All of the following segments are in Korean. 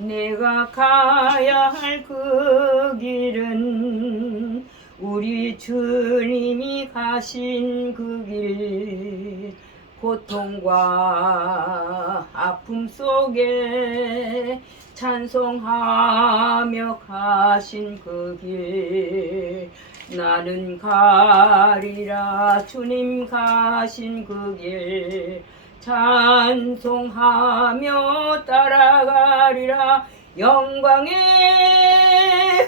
내가 가야 할 그 길은 우리 주님이 가신 그 길, 고통과 아픔 속에 찬송하며 가신 그 길, 나는 가리라 주님 가신 그 길, 찬송하며 따라가리라. 영광의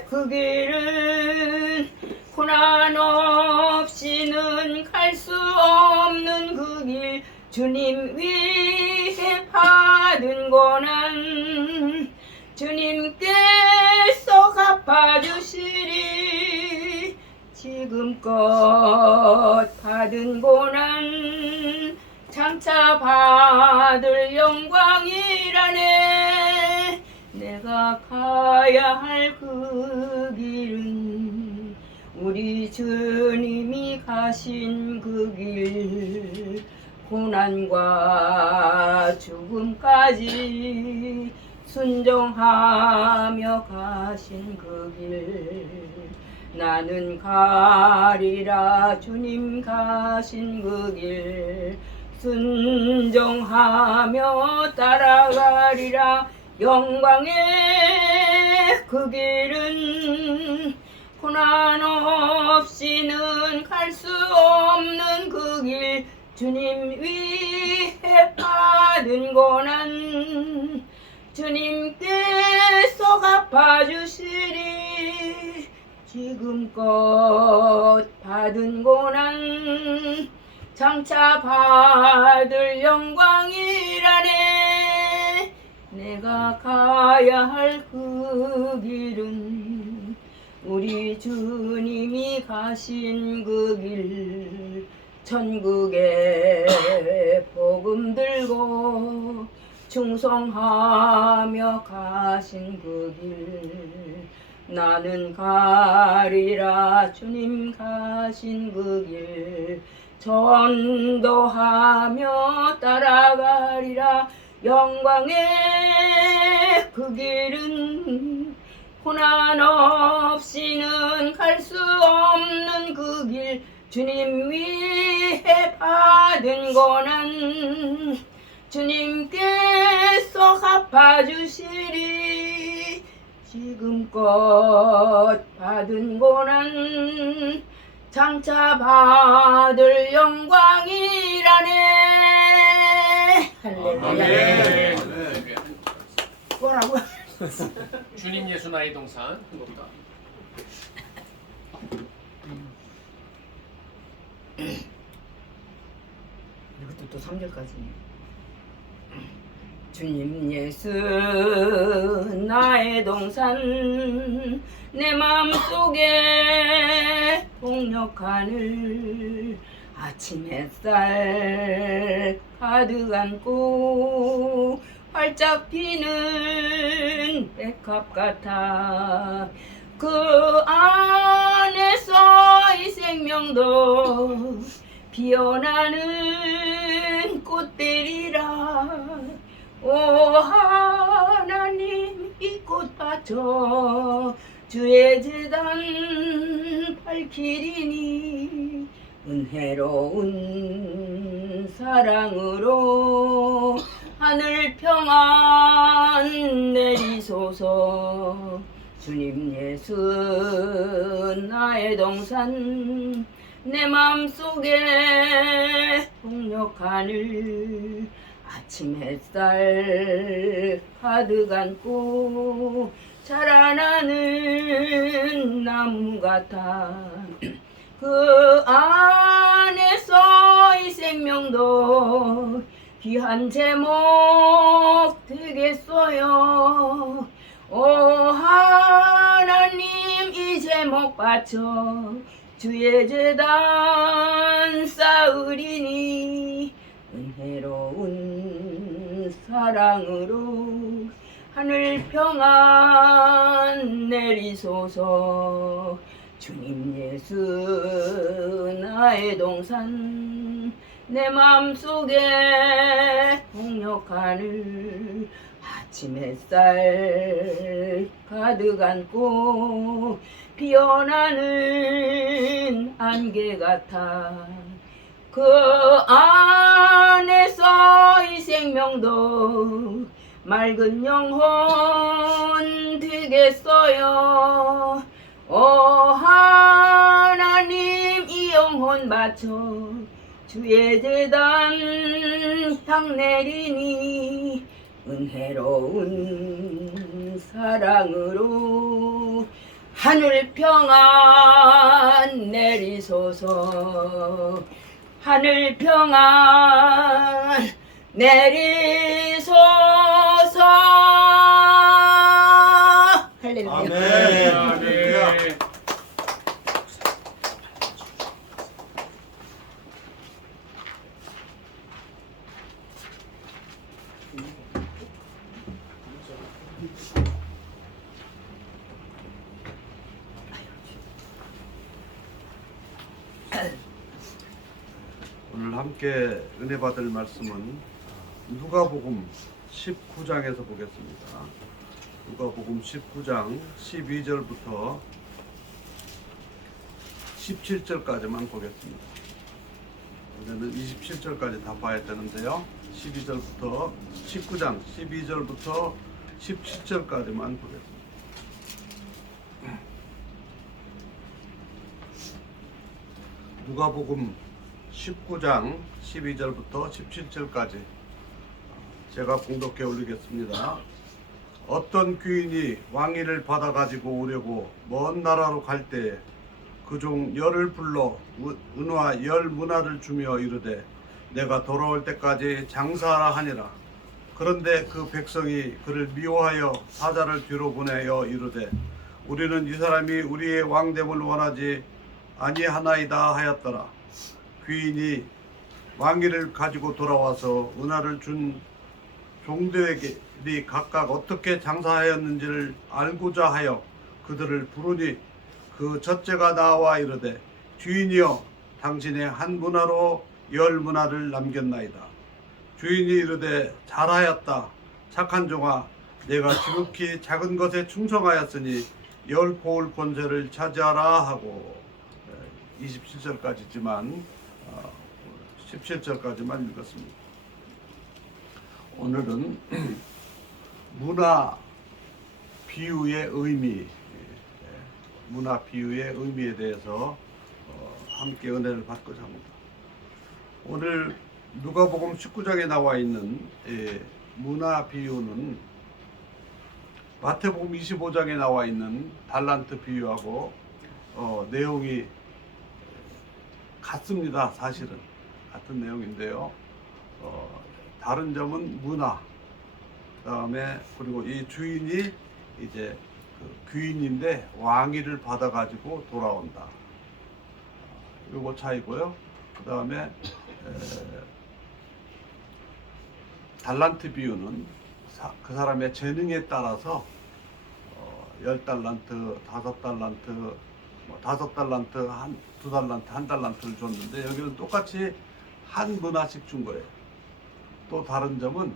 그 길은 고난 없이는 갈 수 없는 그 길, 주님 위해 받은 고난 주님께서 갚아주시리. 지금껏 받은 고난 장차 받을 영광이라네. 내가 가야 할 그 길은 우리 주님이 가신 그 길, 고난과 죽음까지 순종하며 가신 그 길, 나는 가리라 주님 가신 그 길, 순종하며 따라가리라. 영광의 그 길은 고난 없이는 갈 수 없는 그 길, 주님 위해 받은 고난 주님께서 갚아주시리. 지금껏 받은 고난 장차 받을 영광이라네. 내가 가야 할 그 길은 우리 주님이 가신 그 길, 천국에 복음 들고 충성하며 가신 그 길, 나는 가리라 주님 가신 그 길, 전도하며 따라가리라. 영광의 그 길은 고난 없이는 갈 수 없는 그 길, 주님 위해 받은 고난 주님께서 갚아주시리. 지금껏 받은 고난 장차 받을 영광이라네. 할렐루야. 뭐라고? 주님 예수 나의 동산 한곡더. 이것도 또 3절까지. 주님 예수 나의 동산, 내 마음속에 동력하늘, 아침 햇살 가득 안고 활짝 피는 백합 같아. 그 안에서 이 생명도 피어나는 꽃들이라. 오 하나님, 이 꽃밭저 주의 제단 밝히리니, 은혜로운 사랑으로 하늘 평안 내리소서. 주님 예수 나의 동산, 내 맘속에 동력하늘, 아침 햇살 가득 안고 자라나는 나무 같아. 그 안에서 이 생명도 귀한 제목 되겠어요. 오 하나님, 이 제목 바쳐 주의 제단 쌓으리니, 은혜로운 사랑으로 하늘 평안 내리소서. 주님 예수 나의 동산, 내 맘속에 동력하늘, 아침 햇살 가득 안고 피어나는 안개 같아 그 안에서 이 생명도 맑은 영혼 되겠어요. 오 하나님 이 영혼 바쳐 주의 제단 향 내리니 은혜로운 사랑으로 하늘 평안 내리소서 하늘 평안 내리소서 할렐루야. 아멘. 아멘. 오늘 함께 은혜 받을 말씀은 누가복음 19장에서 보겠습니다. 누가복음 19장 12절부터 17절까지만 보겠습니다. 오늘은 27절까지 다 봐야 되는데요. 12절부터 19장 12절부터 17절까지만 보겠습니다. 누가복음 19장 12절부터 17절까지 제가 공독해 올리겠습니다. 어떤 귀인이 왕위를 받아 가지고 오려고 먼 나라로 갈 때에 그 종 열을 불러 은화 열 문화를 주며 이르되 내가 돌아올 때까지 장사하라 하니라. 그런데 그 백성이 그를 미워하여 사자를 뒤로 보내어 이르되 우리는 이 사람이 우리의 왕됨을 원하지 아니하나이다 하였더라. 귀인이 왕위를 가지고 돌아와서 은화를 준 종들에게 각각 어떻게 장사하였는지를 알고자 하여 그들을 부르니 그 첫째가 나와 이르되 주인이여 당신의 한 문화로 열 문화를 남겼나이다. 주인이 이르되 잘하였다 착한 종아 내가 지극히 작은 것에 충성하였으니 열 고을 권세를 차지하라 하고 27절까지지만 17절까지만 읽었습니다. 오늘은 문화 비유의 의미, 문화 비유의 의미에 대해서 함께 은혜를 받고자 합니다. 오늘 누가복음 19장에 나와 있는 문화 비유는 마태복음 25장에 나와 있는 달란트 비유하고 내용이 같습니다. 사실은 같은 내용인데요. 다른 점은 문화, 그다음에 그리고 이 주인이 이제 그 귀인인데 왕위를 받아가지고 돌아온다. 요거 차이고요. 그다음에 달란트 비유는 그 사람의 재능에 따라서 10달란트, 5달란트, 5달란트, 2달란트, 1달란트를 줬는데 여기는 똑같이 한 문화씩 준 거예요. 또 다른 점은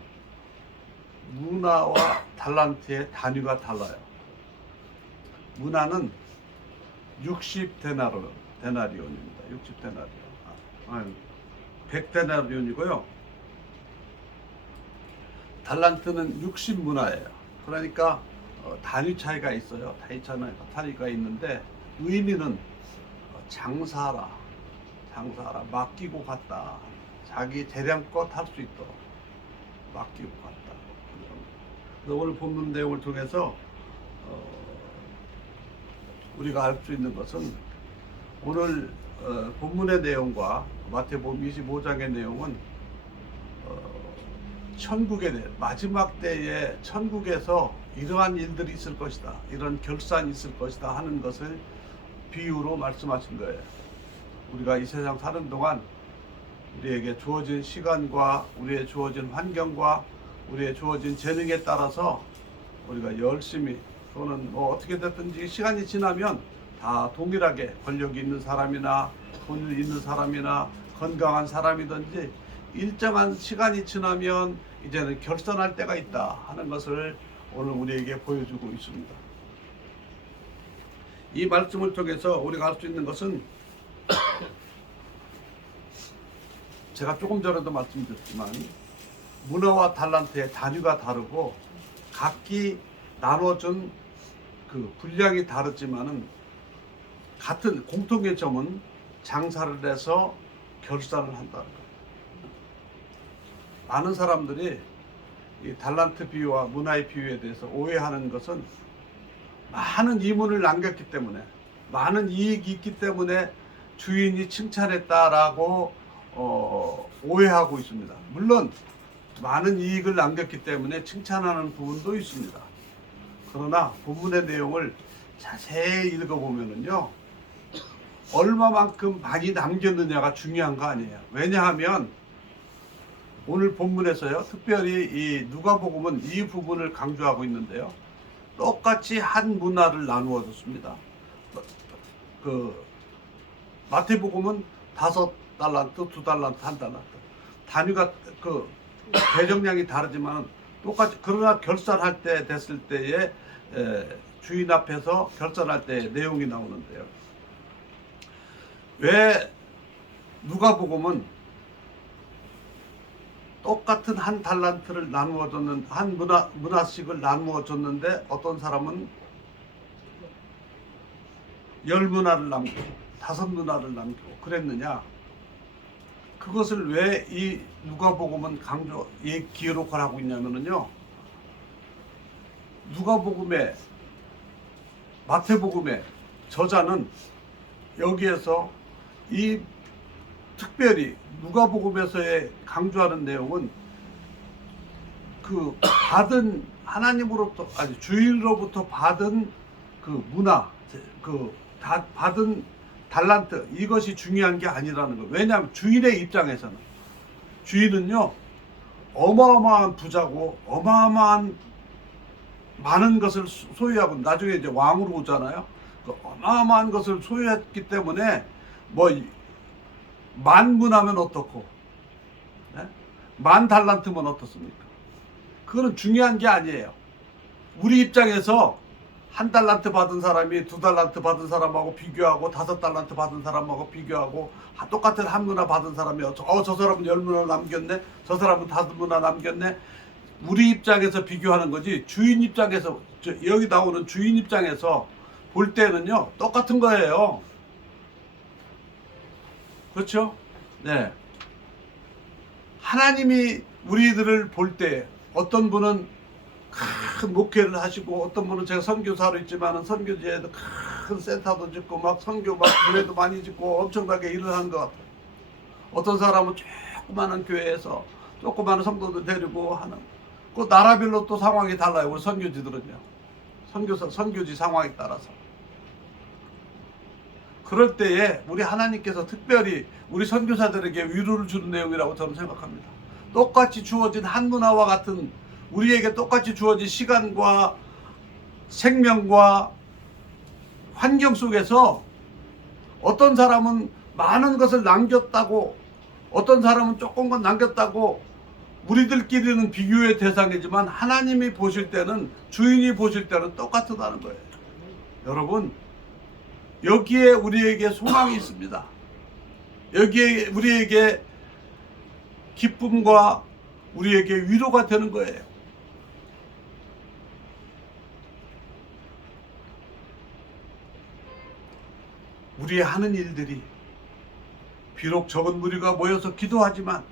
문화와 달란트의 단위가 달라요. 문화는 60데나리온입니다. 60데나리온. 100데나리온이고요. 달란트는 60문화예요. 그러니까 단위 차이가 있어요. 단위가 있는데 의미는 장사하라, 맡기고 갔다. 자기 재량껏 할 수 있도록 맡기고 갔다. 그래서 오늘 본문 내용을 통해서 우리가 알 수 있는 것은 오늘 본문의 내용과 마태복음 25장의 내용은 천국에 대해 마지막 때에 천국에서 이러한 일들이 있을 것이다, 이런 결산이 있을 것이다 하는 것을 비유로 말씀하신 거예요. 우리가 이 세상 사는 동안 우리에게 주어진 시간과 우리의 주어진 환경과 우리의 주어진 재능에 따라서 우리가 열심히 또는 뭐 어떻게 됐든지 시간이 지나면 다 동일하게 권력이 있는 사람이나 돈이 있는 사람이나 건강한 사람이든지 일정한 시간이 지나면 이제는 결산할 때가 있다 하는 것을 오늘 우리에게 보여주고 있습니다. 이 말씀을 통해서 우리가 알 수 있는 것은 제가 조금 전에도 말씀드렸지만 문화와 달란트의 단위가 다르고 각기 나눠준 그 분량이 다르지만은 같은 공통의 점은 장사를 해서 결산을 한다는 거예요. 많은 사람들이 이 달란트 비유와 문화의 비유에 대해서 오해하는 것은 많은 이문을 남겼기 때문에, 많은 이익이 있기 때문에 주인이 칭찬했다라고 오해하고 있습니다. 물론 많은 이익을 남겼기 때문에 칭찬하는 부분도 있습니다. 그러나 본문의 내용을 자세히 읽어보면은요, 얼마만큼 많이 남겼느냐가 중요한 거 아니에요. 왜냐하면 오늘 본문에서요, 특별히 이 누가복음은 이 부분을 강조하고 있는데요, 똑같이 한 문화를 나누어 줬습니다. 그 마태복음은 5달란트, 2달란트, 1달란트 단위가 그 배정량이 다르지만 똑같이, 그러나 결산할 때 됐을 때에 주인 앞에서 결산할 때 내용이 나오는데요. 왜 누가복음은 똑같은 한 달란트를 나누어 줬는, 한 문화씩을 나누어 줬는데 어떤 사람은 10문화를 남기고 5문화를 남기고 그랬느냐? 그것을 왜 이 누가복음은 기록을 하고 있냐면요, 누가복음의, 마태복음의 저자는 여기에서 이 특별히 누가복음에서의 강조하는 내용은 그 받은 하나님으로부터, 아니 주인으로부터 받은 그 문화, 그 받은 달란트, 이것이 중요한 게 아니라는 거예요. 왜냐하면 주인의 입장에서는, 주인은요 어마어마한 부자고 어마어마한 많은 것을 소유하고 나중에 이제 왕으로 오잖아요. 그 어마어마한 것을 소유했기 때문에 뭐 만문하면 어떻고, 네? 10,000달란트면 어떻습니까? 그거는 중요한 게 아니에요. 우리 입장에서 1달란트 받은 사람이 2달란트 받은 사람하고 비교하고 5달란트 받은 사람하고 비교하고 똑같은 한 문화 받은 사람이 저 사람은 10문화 남겼네, 저 사람은 5문화 남겼네, 우리 입장에서 비교하는 거지, 주인 입장에서, 여기 나오는 주인 입장에서 볼 때는요 똑같은 거예요. 그렇죠? 네. 하나님이 우리들을 볼 때 어떤 분은 큰 목회를 하시고, 어떤 분은, 제가 선교사로 있지만은 선교지에도 큰 센터도 짓고 막 선교 막 교회도 많이 짓고 엄청나게 일을 한 것 같아요. 어떤 사람은 조그마한 교회에서 조그마한 성도들 데리고 하는, 그 나라별로 또 상황이 달라요. 우리 선교지들은요, 선교지 상황에 따라서. 그럴 때에 우리 하나님께서 특별히 우리 선교사들에게 위로를 주는 내용이라고 저는 생각합니다. 똑같이 주어진 한 문화와 같은, 우리에게 똑같이 주어진 시간과 생명과 환경 속에서 어떤 사람은 많은 것을 남겼다고, 어떤 사람은 조금 것 남겼다고, 우리들끼리는 비교의 대상이지만 하나님이 보실 때는, 주인이 보실 때는 똑같다는 거예요. 여러분, 여기에 우리에게 소망이 있습니다. 여기에 우리에게 기쁨과 우리에게 위로가 되는 거예요. 우리의 하는 일들이 비록 적은 무리가 모여서 기도하지만,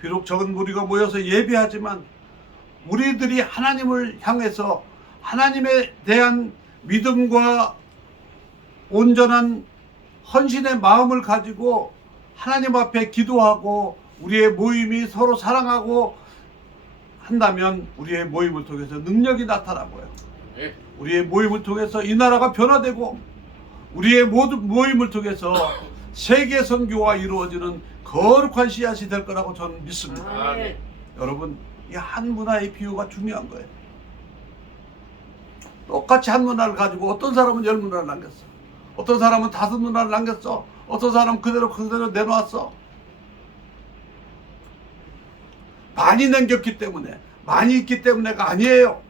비록 적은 무리가 모여서 예배하지만, 우리들이 하나님을 향해서 하나님에 대한 믿음과 온전한 헌신의 마음을 가지고 하나님 앞에 기도하고 우리의 모임이 서로 사랑하고 한다면 우리의 모임을 통해서 능력이 나타나고요. 우리의 모임을 통해서 이 나라가 변화되고 우리의 모든 모임을 통해서 세계 선교가 이루어지는 거룩한 씨앗이 될 거라고 저는 믿습니다. 여러분, 이 한 문화의 비유가 중요한 거예요. 똑같이 한 문화를 가지고 어떤 사람은 10문화를 남겼어, 어떤 사람은 5문화를 남겼어, 어떤 사람은 그대로 내놓았어. 많이 남겼기 때문에, 많이 있기 때문에가 아니에요.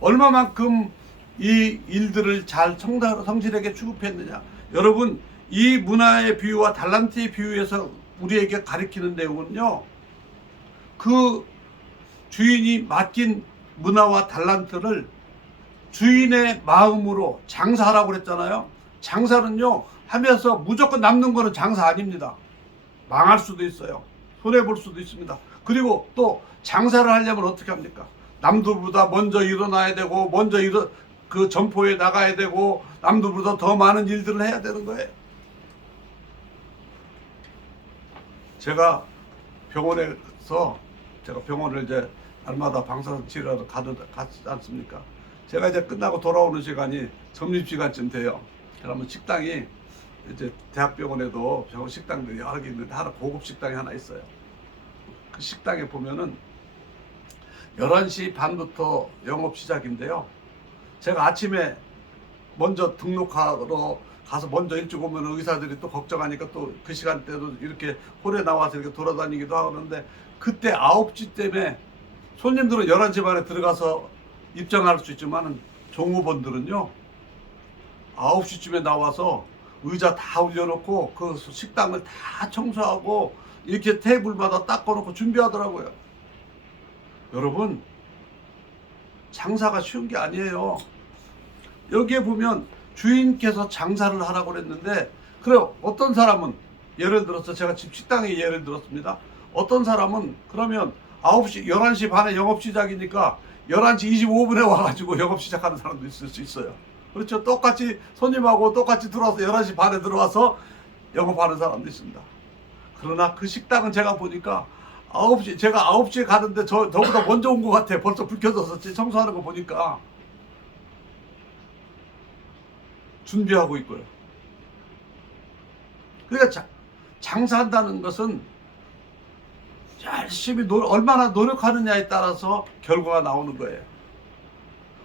얼마만큼 이 일들을 잘 성실하게 취급했느냐. 여러분, 이 문화의 비유와 달란트의 비유에서 우리에게 가르치는 내용은요, 그 주인이 맡긴 문화와 달란트를 주인의 마음으로 장사하라고 그랬잖아요. 장사는요, 하면서 무조건 남는 거는 장사 아닙니다. 망할 수도 있어요. 손해볼 수도 있습니다. 그리고 또 장사를 하려면 어떻게 합니까? 남들보다 먼저 일어나야 되고, 먼저 그 점포에 나가야 되고, 남들보다 더 많은 일들을 해야 되는 거예요. 제가 병원에서, 제가 병원을 이제 날마다 방사선 치료하러 가지 않습니까? 제가 이제 끝나고 돌아오는 시간이 점심시간쯤 돼요. 그러면 식당이, 이제 대학병원에도 병원 식당들이 여러 개 있는데 하나 고급 식당이 하나 있어요. 그 식당에 보면은 11시 반부터 영업 시작인데요. 제가 아침에 먼저 등록하러 가서 먼저 일찍 오면 의사들이 또 걱정하니까 또 그 시간대도 이렇게 홀에 나와서 이렇게 돌아다니기도 하는데, 그때 9시 때문에 손님들은 11시 반에 들어가서 입장할 수 있지만 종업원들은요 9시쯤에 나와서 의자 다 올려놓고 그 식당을 다 청소하고 이렇게 테이블마다 닦아놓고 준비하더라고요. 여러분, 장사가 쉬운 게 아니에요. 여기에 보면 주인께서 장사를 하라고 그랬는데, 그래, 어떤 사람은, 예를 들어서 제가 집 식당에 예를 들었습니다. 어떤 사람은 그러면 11시 반에 영업 시작이니까 11시 25분에 와가지고 영업 시작하는 사람도 있을 수 있어요. 그렇죠. 똑같이 손님하고 똑같이 들어와서 11시 반에 들어와서 영업하는 사람도 있습니다. 그러나 그 식당은 제가 보니까 제가 9시에 가는데 저보다 먼저 온 것 같아. 벌써 불 켜져서 청소하는 거 보니까 준비하고 있고요. 그러니까 장사한다는 것은 열심히 얼마나 노력하느냐에 따라서 결과가 나오는 거예요.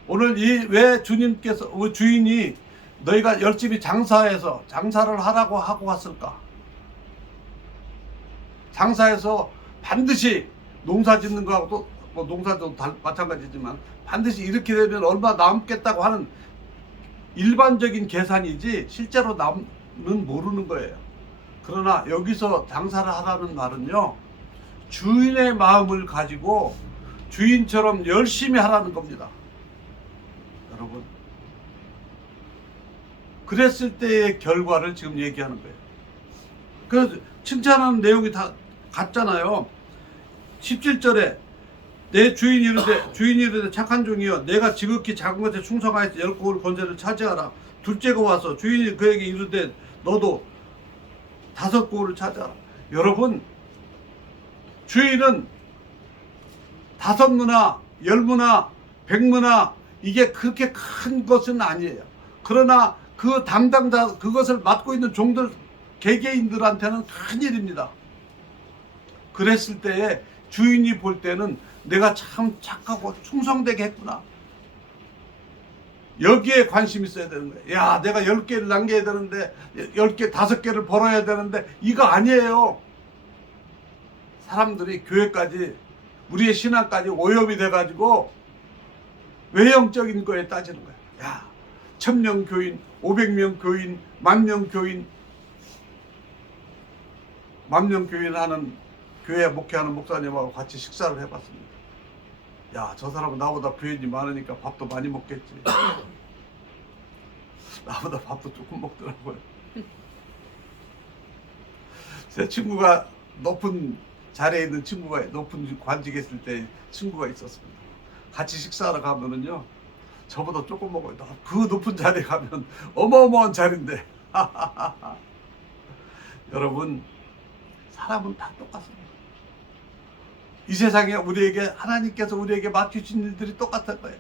오늘 왜 주인이 너희가 열심히 장사해서 장사를 하라고 하고 왔을까? 장사해서 반드시 농사 짓는 거하고 또 농사도 마찬가지지만 반드시 이렇게 되면 얼마 남겠다고 하는 일반적인 계산이지 실제로 남는 모르는 거예요. 그러나 여기서 장사를 하라는 말은요, 주인의 마음을 가지고 주인처럼 열심히 하라는 겁니다. 여러분, 그랬을 때의 결과를 지금 얘기하는 거예요. 그래서 칭찬하는 내용이 다 같잖아요. 17절에 내 주인이 이르되 착한 종이여, 내가 지극히 작은 것에 충성하여서 10고을 권세를 차지하라. 둘째가 와서 주인이 그에게 이르되 너도 5고을을 차지하라. 여러분, 주인은 5문화, 10문화, 100문화 이게 그렇게 큰 것은 아니에요. 그러나 그 담당자, 그것을 맡고 있는 종들, 개개인들한테는 큰 일입니다. 그랬을 때에 주인이 볼 때는 내가 참 착하고 충성되게 했구나. 여기에 관심 있어야 되는 거예요. 야, 내가 10개를 남겨야 되는데 10개, 5개를 벌어야 되는데 이거 아니에요. 사람들이 교회까지, 우리의 신앙까지 오염이 돼가지고 외형적인 거에 따지는 거예요. 야, 1000명 교인, 500명 교인, 10,000명 교인, 10,000명 교인 하는 교회 목회하는 목사님하고 같이 식사를 해봤습니다. 야, 저 사람은 나보다 부인이 많으니까 밥도 많이 먹겠지. 나보다 밥도 조금 먹더라고요. 제 친구가 높은 자리에 있는 친구가, 높은 관직에 있을 때 친구가 있었습니다. 같이 식사하러 가면은요, 저보다 조금 먹어요. 그 높은 자리에 가면 어마어마한 자리인데. 여러분, 사람은 다 똑같습니다. 이 세상에 우리에게, 하나님께서 우리에게 맡기신 일들이 똑같을 거예요.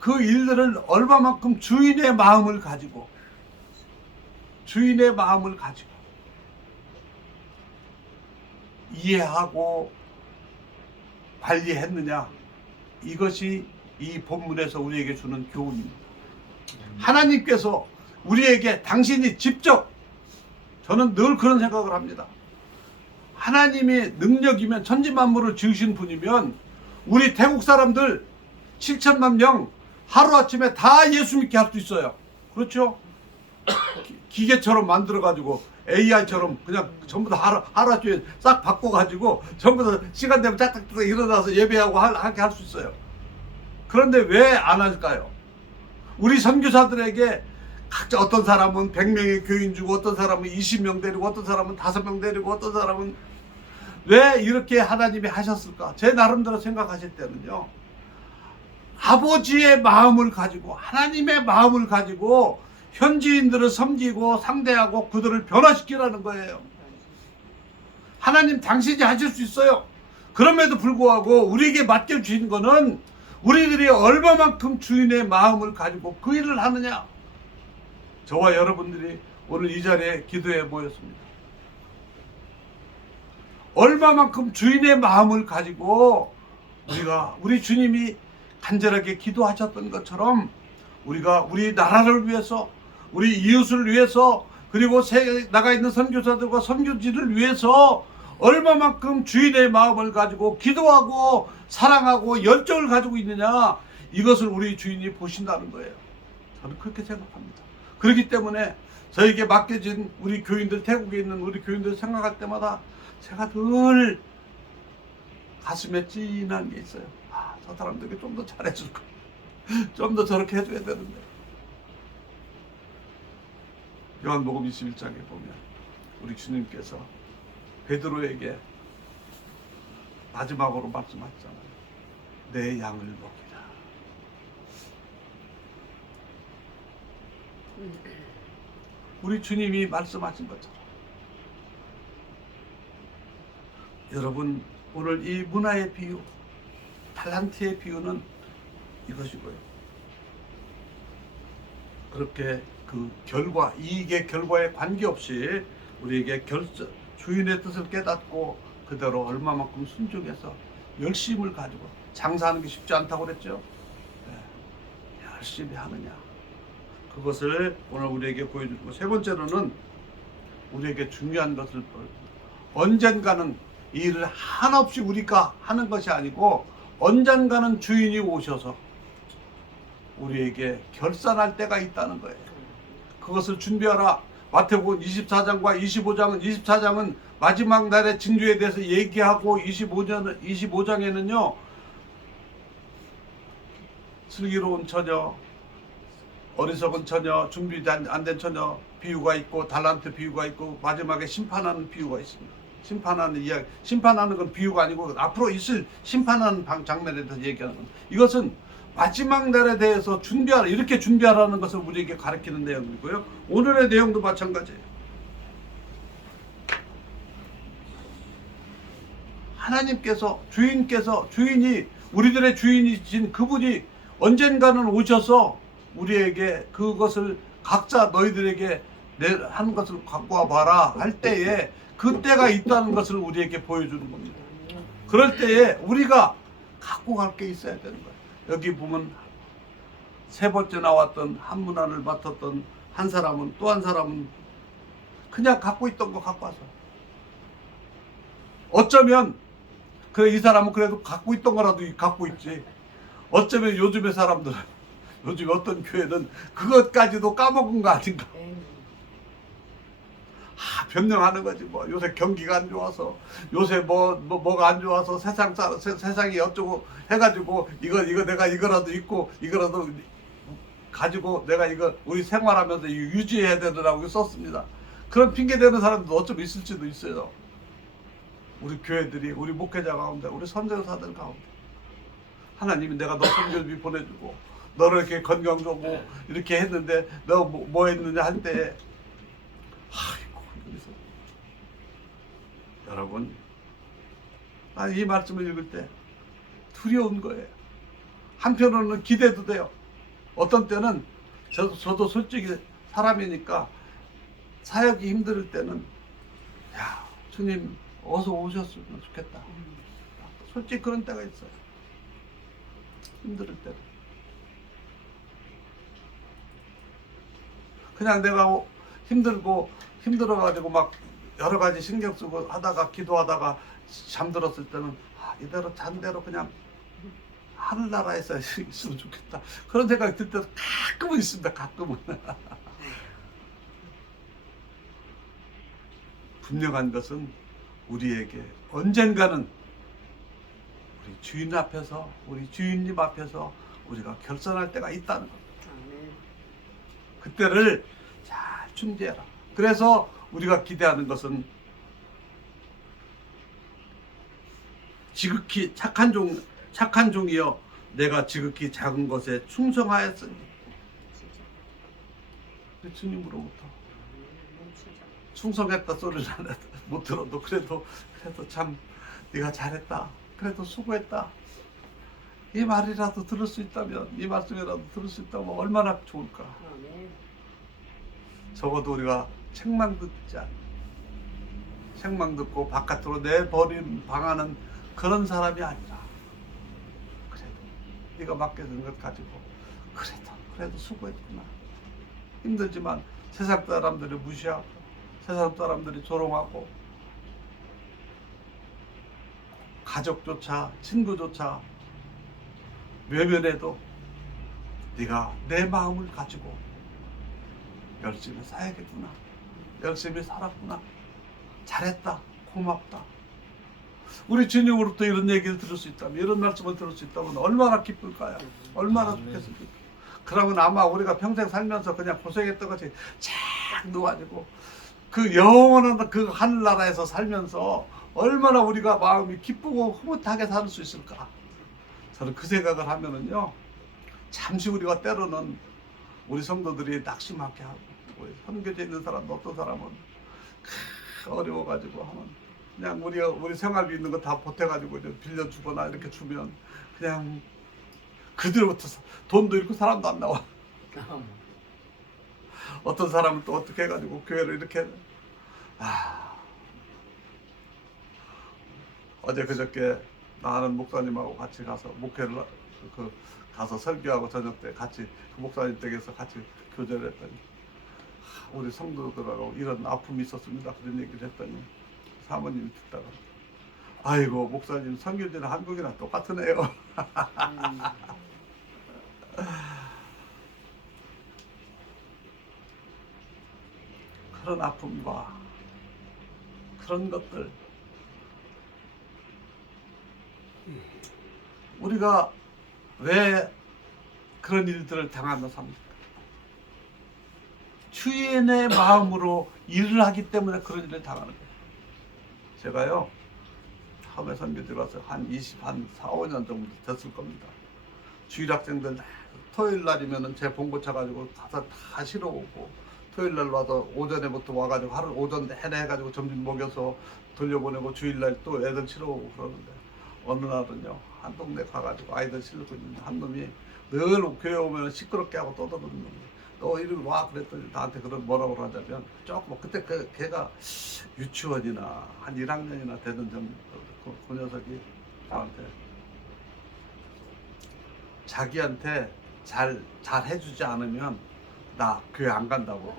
그 일들을 얼마만큼 주인의 마음을 가지고 이해하고 관리했느냐, 이것이 이 본문에서 우리에게 주는 교훈입니다. 하나님께서 우리에게 당신이 직접, 저는 늘 그런 생각을 합니다. 하나님의 능력이면 천지만물을 지으신 분이면 우리 태국 사람들 7천만 명 하루아침에 다 예수 믿게 할 수 있어요. 그렇죠? 기계처럼 만들어가지고 AI처럼 그냥 전부 다 하루아침에 싹 바꿔가지고 전부 다 시간 되면 짝짝짝 일어나서 예배하고 하게 할 수 있어요. 그런데 왜 안 할까요? 우리 선교사들에게 각자 어떤 사람은 100명의 교인 주고 어떤 사람은 20명 데리고 어떤 사람은 5명 데리고 어떤 사람은 왜 이렇게 하나님이 하셨을까? 제 나름대로 생각하실 때는요. 아버지의 마음을 가지고 하나님의 마음을 가지고 현지인들을 섬기고 상대하고 그들을 변화시키라는 거예요. 하나님 당신이 하실 수 있어요. 그럼에도 불구하고 우리에게 맡겨주신 거는 우리들이 얼마만큼 주인의 마음을 가지고 그 일을 하느냐. 저와 여러분들이 오늘 이 자리에 기도해 모였습니다. 얼마만큼 주인의 마음을 가지고 우리 주님이 간절하게 기도하셨던 것처럼 우리가 우리 나라를 위해서 우리 이웃을 위해서 그리고 나가 있는 선교사들과 선교지를 위해서 얼마만큼 주인의 마음을 가지고 기도하고 사랑하고 열정을 가지고 있느냐 이것을 우리 주인이 보신다는 거예요. 저는 그렇게 생각합니다. 그렇기 때문에 저에게 맡겨진 우리 교인들 태국에 있는 우리 교인들 생각할 때마다 제가 늘 가슴에 찐한 게 있어요. 저 사람들에게 좀 더 잘해줄 거, 좀 더 저렇게 해줘야 되는데. 요한복음 21장에 보면 우리 주님께서 베드로에게 마지막으로 말씀하셨잖아요. 내 양을 먹이라. 우리 주님이 말씀하신 것처럼 여러분 오늘 이 문화의 비유 탈란트의 비유는 이것이고요. 그렇게 그 결과, 이익의 결과에 관계없이 우리에게 주인의 뜻을 깨닫고 그대로 얼마만큼 순종해서 열심을 가지고 장사하는 게 쉽지 않다고 그랬죠. 네. 열심히 하느냐. 그것을 오늘 우리에게 보여주고 세 번째로는 우리에게 중요한 것을 언젠가는 이 일을 한없이 우리가 하는 것이 아니고 언젠가는 주인이 오셔서 우리에게 결산할 때가 있다는 거예요. 그것을 준비하라. 마태복음 24장과 25장은 24장은 마지막 날의 징조에 대해서 얘기하고 25장에는요. 슬기로운 처녀, 어리석은 처녀, 준비 안 된 처녀 비유가 있고 달란트 비유가 있고 마지막에 심판하는 비유가 있습니다. 심판하는 이야기, 심판하는 건 비유가 아니고 앞으로 있을 심판하는 장면에 대해서 얘기하는 건 이것은 마지막 날에 대해서 준비하라, 이렇게 준비하라는 것을 우리에게 가르치는 내용이고요. 오늘의 내용도 마찬가지예요. 하나님께서 주인이 우리들의 주인이신 그분이 언젠가는 오셔서 우리에게 그것을 각자 너희들에게 하는 것을 갖고 와봐라 할 때에 그때가 있다는 것을 우리에게 보여주는 겁니다. 그럴 때에 우리가 갖고 갈 게 있어야 되는 거예요. 여기 보면 세 번째 나왔던 한 문안을 맡았던 한 사람은 또 한 사람은 그냥 갖고 있던 거 갖고 와서 어쩌면 그래 이 사람은 그래도 갖고 있던 거라도 갖고 있지. 어쩌면 요즘의 사람들은 요즘 어떤 교회는 그것까지도 까먹은 거 아닌가. 변명하는 거지 뭐. 요새 경기가 안 좋아서 요새 뭐가 안 좋아서 세상이 어쩌고 해가지고 이거 내가 이거라도 있고 이거라도 가지고 내가 이거 우리 생활하면서 유지해야 되더라고 썼습니다. 그런 핑계 대는 사람도 어쩌면 있을지도 있어요. 우리 교회들이 우리 목회자 가운데 우리 선교사들 가운데 하나님이 내가 너 선교비 보내주고 너를 이렇게 건강 주고 이렇게 했는데 너 뭐 했느냐 할 때 여러분, 이 말씀을 읽을 때 두려운 거예요. 한편으로는 기대도 돼요. 어떤 때는 저도 솔직히 사람이니까 사역이 힘들 때는 야 주님 어서 오셨으면 좋겠다. 솔직히 그런 때가 있어요. 힘들 때는 그냥 내가 힘들어가지고 막 여러 가지 신경 쓰고 하다가 기도하다가 잠들었을 때는 이대로 잔대로 그냥 하늘나라에서 있으면 좋겠다. 그런 생각이 들 때도 가끔은 있습니다. 가끔은. 분명한 것은 우리에게 언젠가는 우리 주인 앞에서, 우리 주인님 앞에서 우리가 결산할 때가 있다는 것. 그때를 잘 준비해라. 그래서 우리가 기대하는 것은 지극히 착한 종이여 내가 지극히 작은 것에 충성하였으니. 주님으로부터 충성했다 소리를 못 들어도 그래도 참 네가 잘했다. 그래도 수고했다. 이 말이라도 들을 수 있다면, 이 말씀이라도 들을 수 있다면 얼마나 좋을까. 적어도 우리가 책망 듣지 않, 책망 듣고 바깥으로 내버림 방하는 그런 사람이 아니라, 그래도 네가 맡겨진 것 가지고 그래도 수고했구나. 힘들지만 세상 사람들이 무시하고 세상 사람들이 조롱하고 가족조차 친구조차 외면해도 네가 내 마음을 가지고 열심히 살겠구나, 열심히 살았구나, 잘했다, 고맙다. 우리 주님으로부터 이런 얘기를 들을 수 있다면, 이런 말씀을 들을 수 있다면 얼마나 기쁠까요? 얼마나 좋겠습니까? 그러면 아마 우리가 평생 살면서 그냥 고생했던 것이 착 놓아지고 그 영원한 그 하늘나라에서 살면서 얼마나 우리가 마음이 기쁘고 흐뭇하게 살 수 있을까? 저는 그 생각을 하면은요, 잠시 우리가 때로는 우리 성도들이 낙심하게 하고, 우리 선교지에 있는 사람도 어떤 사람은 어려워가지고 하면 그냥 우리 생활비 있는 거 다 보태가지고 이제 빌려주거나 이렇게 주면 그냥 그들부터 돈도 잃고 사람도 안 나와. 어떤 사람은 또 어떻게 해가지고 교회를 이렇게 어제 그저께 나는 목사님하고 같이 가서 목회를 가서 설교하고 저녁 때 같이 그 목사님 댁에서 같이 교제를 했더니 우리 성도들하고 이런 아픔이 있었습니다. 그런 얘기를 했더니 사모님이 듣다가 아이고 목사님 선교지는 한국이랑 똑같은 애요. 그런 아픔과 그런 것들 우리가 왜 그런 일들을 당하며 삽니까? 주인의 마음으로 일을 하기 때문에 그런 일을 당하는 거예요. 제가요 처음에 선교지 와서 한 4, 5년 정도 됐을 겁니다. 주일 학생들 토요일 날이면은 제 봉고 차가지고 가서 다 실어오고 토요일 날 와서 오전에부터 와가지고 하루 오전 내내 해가지고 점심 먹여서 돌려보내고 주일날 또 애들 실어오고 그러는데 어느 날은요 한 동네 가가지고 아이들 실고 있는데 한 놈이 늘 교회 오면 시끄럽게 하고 떠드는 놈이 너 이리 와 그랬더니 나한테 그런 뭐라고 하자면 조금 그때 걔가 유치원이나 한 1학년이나 되는 그 녀석이 나한테 자기한테 잘 해주지 않으면 나 교회 안 간다고.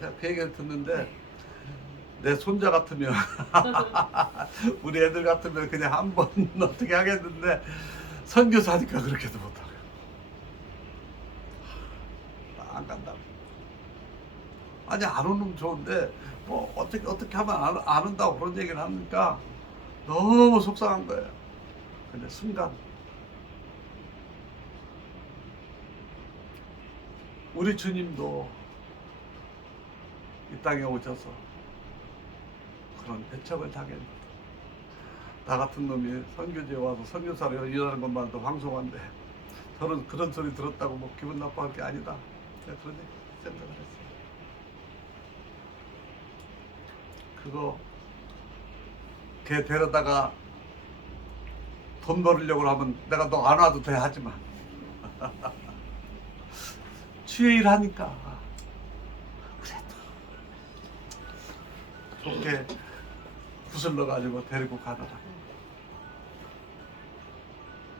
내가 그 얘기를 듣는데 내 손자 같으면 우리 애들 같으면 그냥 한번 어떻게 하겠는데 선교사니까 그렇게도 못하고 안 간다고. 아니 안 오는 좋은데 뭐 어떻게 하면 안 온다고 그런 얘기를 하니까 너무 속상한 거예요. 근데 순간 우리 주님도 이 땅에 오셔서 그런 배척을 당했는데 나 같은 놈이 선교지에 와서 선교사로 일하는 것만도 황송한데 저는 그런 소리 들었다고 뭐 기분 나빠할 게 아니다. 그런 생각을 했어요. 그거 걔 데려다가 돈 벌으려고 하면 내가 너 안 와도 돼 하지만 주의 일 하니까 그래도 좋게 구슬러 가지고 데리고 가더라.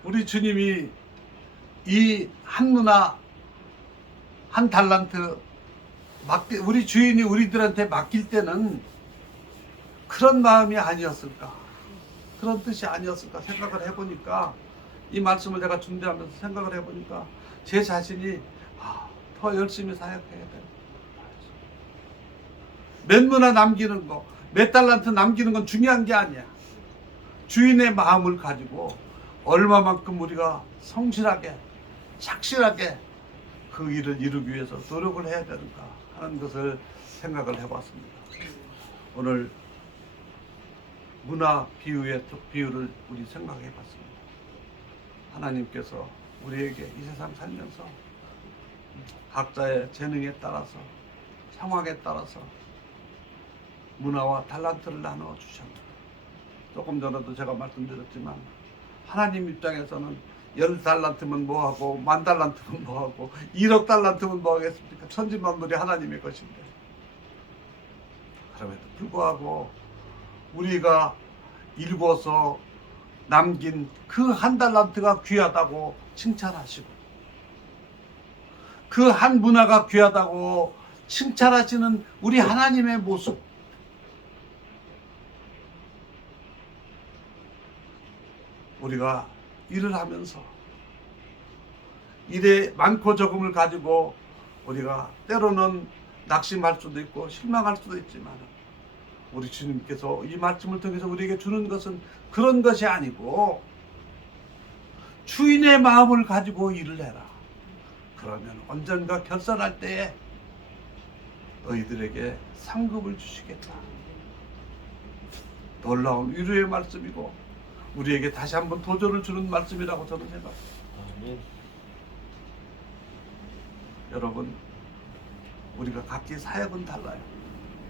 우리 주님이 이 한 누나 한 달란트 우리 주인이 우리들한테 맡길 때는 그런 마음이 아니었을까, 그런 뜻이 아니었을까 생각을 해보니까, 이 말씀을 제가 준비하면서 생각을 해보니까 제 자신이 더 열심히 사역해야 돼. 몇 문화 남기는 거, 몇 달란트 남기는 건 중요한 게 아니야. 주인의 마음을 가지고 얼마만큼 우리가 성실하게, 착실하게 그 일을 이루기 위해서 노력을 해야 되는가 하는 것을 생각을 해봤습니다. 오늘 문화 비유의 비유를 우리 생각해봤습니다. 하나님께서 우리에게 이 세상 살면서 각자의 재능에 따라서, 상황에 따라서 문화와 달란트를 나누어 주셨습니다. 조금 전에도 제가 말씀드렸지만 하나님 입장에서는 10달란트면 뭐하고 10,000달란트면 뭐하고 1억 달란트면 뭐하겠습니까? 천지만물이 하나님의 것인데, 그럼에도 불구하고 우리가 일궈서 남긴 그 1달란트가 귀하다고 칭찬하시고, 그 한 문화가 귀하다고 칭찬하시는 우리 하나님의 모습, 우리가 일을 하면서 일에 많고 적음을 가지고 우리가 때로는 낙심할 수도 있고 실망할 수도 있지만, 우리 주님께서 이 말씀을 통해서 우리에게 주는 것은 그런 것이 아니고 주인의 마음을 가지고 일을 해라. 그러면 언젠가 결산할 때에 너희들에게 상급을 주시겠다. 놀라운 위로의 말씀이고 우리에게 다시 한번 도전을 주는 말씀이라고 저는 생각합니다. 여러분, 우리가 각기 사역은 달라요.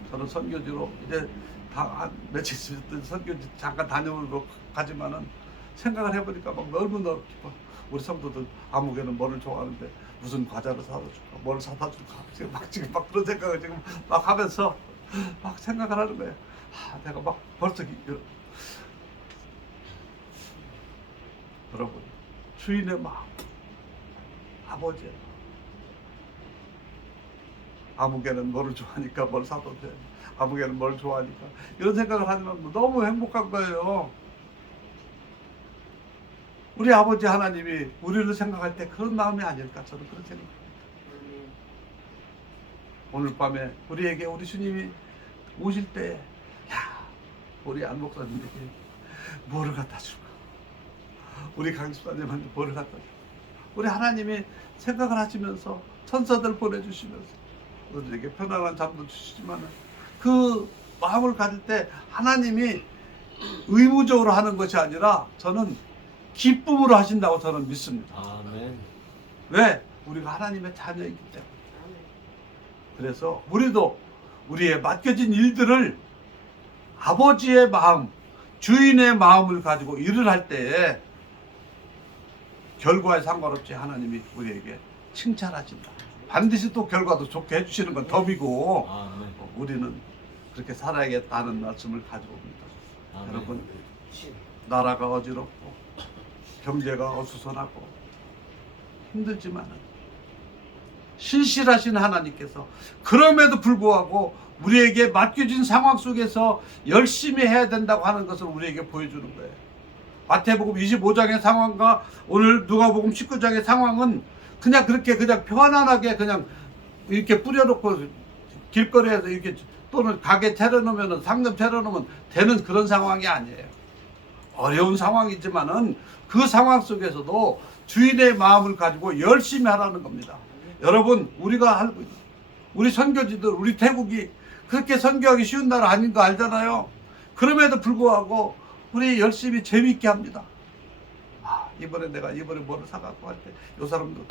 저는 선교지로 이제 한 며칠 있을 선교지 잠깐 다녀오고 가지만은 생각을 해보니까 막 너무너무 기뻐. 우리 성도들 아무개는 뭐를 좋아하는데 무슨 과자를 사다 줄까, 뭘 사다 줄까, 지금 막 그런 생각을 지금 막 하면서 막 생각을 하는 거예요. 내가 막 벌써 여러분, 주인의 마음, 아버지의 마음. 아무개는 뭐를 좋아하니까 뭘 사도 돼. 아무개는 뭘 좋아하니까. 이런 생각을 하면 너무 행복한 거예요. 우리 아버지 하나님이 우리를 생각할 때 그런 마음이 아닐까, 저는 그런 생각합니다. 오늘 밤에 우리에게 우리 주님이 오실 때, 우리 안 목사님에게 뭐를 갖다 줄까? 우리 강 집사님한테 뭐를 갖다 줄까? 우리 하나님이 생각을 하시면서 천사들 보내주시면서 우리에게 편안한 잠도 주시지만, 그 마음을 가질 때 하나님이 의무적으로 하는 것이 아니라 저는 기쁨으로 하신다고 저는 믿습니다. 아멘. 왜? 우리가 하나님의 자녀이기 때문에. 그래서 우리도 우리의 맡겨진 일들을 아버지의 마음, 주인의 마음을 가지고 일을 할 때에 결과에 상관없이 하나님이 우리에게 칭찬하신다. 반드시 또 결과도 좋게 해주시는 건 덤이고, 우리는 그렇게 살아야겠다는 말씀을 가지고 옵니다. 여러분, 나라가 어지럽고 경제가 어수선하고 힘들지만 신실하신 하나님께서 그럼에도 불구하고 우리에게 맡겨진 상황 속에서 열심히 해야 된다고 하는 것을 우리에게 보여주는 거예요. 마태복음 25장의 상황과 오늘 누가복음 19장의 상황은 그냥 그렇게 그냥 편안하게 그냥 이렇게 뿌려놓고 길거리에서 이렇게 또는 가게 차려놓으면, 상점 차려놓으면 되는 그런 상황이 아니에요. 어려운 상황이지만은 그 상황 속에서도 주인의 마음을 가지고 열심히 하라는 겁니다. 여러분, 우리 선교지들, 우리 태국이 그렇게 선교하기 쉬운 나라 아닌 거 알잖아요. 그럼에도 불구하고 우리 열심히 재미있게 합니다. 이번에 뭐를 사갖고 할 때 이 사람도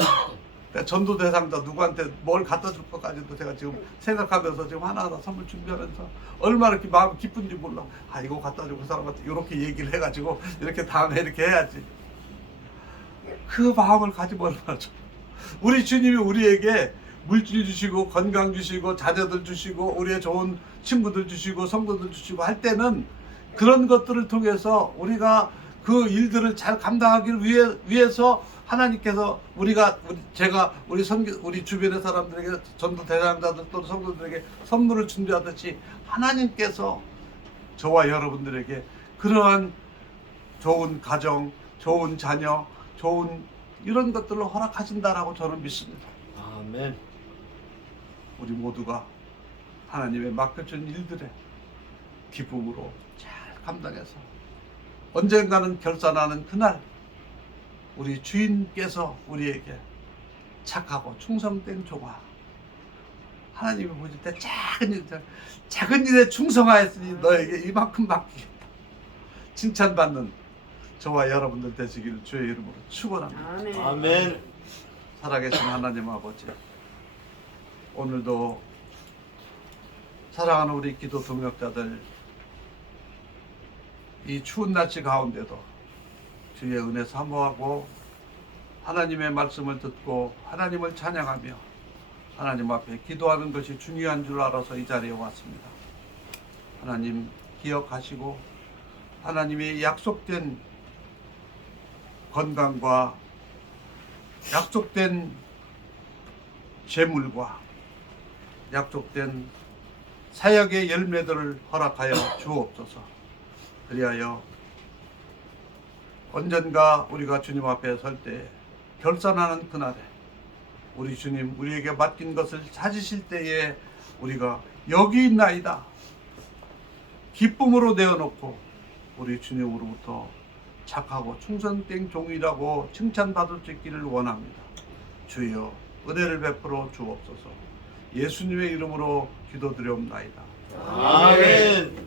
전도 대상자 누구한테 뭘 갖다 줄 것까지도 제가 지금 생각하면서 지금 하나하나 선물 준비하면서 얼마나 이렇게 마음 기쁜지 몰라. 이거 갖다 주고 그 사람한테 이렇게 얘기를 해가지고 이렇게 다음에 이렇게 해야지. 그 마음을 가지고 얼마나 좋아. 우리 주님이 우리에게 물질 주시고 건강 주시고 자녀들 주시고 우리의 좋은 친구들 주시고 성도들 주시고 할 때는 그런 것들을 통해서 우리가 그 일들을 잘 감당하기 위해서 하나님께서 제가 우리 주변의 사람들에게 전도 대상자들 또는 성도들에게 선물을 준비하듯이 하나님께서 저와 여러분들에게 그러한 좋은 가정, 좋은 자녀, 좋은 이런 것들을 허락하신다라고 저는 믿습니다. 아멘. 우리 모두가 하나님의 맡겨준 일들에 기쁨으로 잘 감당해서 언젠가는 결산하는 그날 우리 주인께서 우리에게 착하고 충성된 종아, 하나님이 보실 때 작은 일에 충성하였으니 너에게 이만큼 맡기겠다 칭찬받는 저와 여러분들 되시기를 주의 이름으로 축원합니다. 아멘. 아멘. 살아계신 하나님 아버지, 오늘도 사랑하는 우리 기도 동역자들 이 추운 날씨 가운데도 주의 은혜 사모하고 하나님의 말씀을 듣고 하나님을 찬양하며 하나님 앞에 기도하는 것이 중요한 줄 알아서 이 자리에 왔습니다. 하나님 기억하시고 하나님의 약속된 건강과 약속된 재물과 약속된 사역의 열매들을 허락하여 주옵소서. 그리하여 언젠가 우리가 주님 앞에 설 때 결산하는 그날에 우리 주님 우리에게 맡긴 것을 찾으실 때에 우리가 여기 있나이다 기쁨으로 내어놓고 우리 주님으로부터 착하고 충성된 종이라고 칭찬받을 수 있기를 원합니다. 주여 은혜를 베풀어 주옵소서. 예수님의 이름으로 기도드리옵나이다. 아멘.